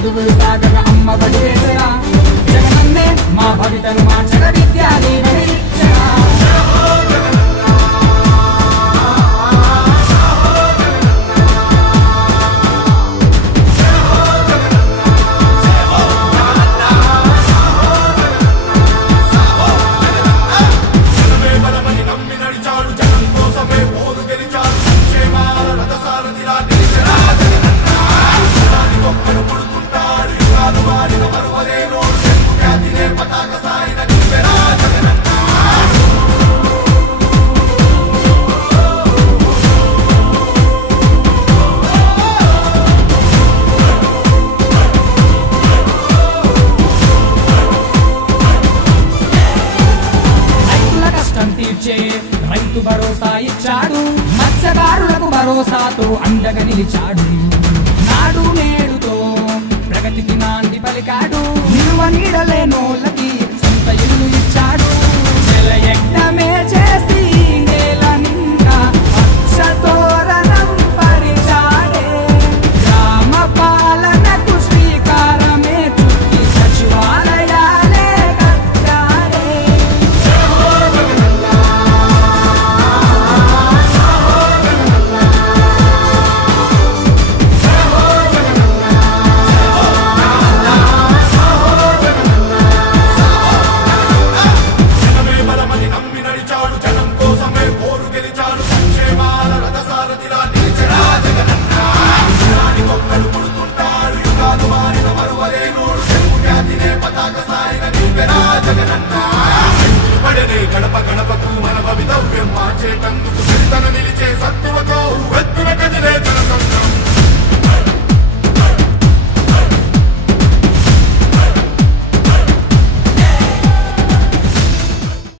చదువులు సాగగా అమ్మ బడి వేసరా జగనన్నే మా భవితను మార్చగ విద్యా దీవెన ఇచ్చరా రైతు భరోసా ఇచ్చాడు మత్స్యకారులకు భరోసాతో అండగా నిలిచాడు నాడు నేడుతో ప్రగతికి నాంది పలికాడు నిలువ నీడలేనోళ్ళకి సొంత ఇల్లు ఇచ్చాడు జలయజ్ఞమే చేసి నేల నిండా పచ్చతోరణం పరిచాడే గ్రామ పాలనకు శ్రీకారమే చుట్టి సచివాలయాలే కట్టాడే గడప గడపకు మన భవితవ్యం మార్చేటందుకు నిలిచే సత్తువతో వెత్తున కదిలే జన సంద్రం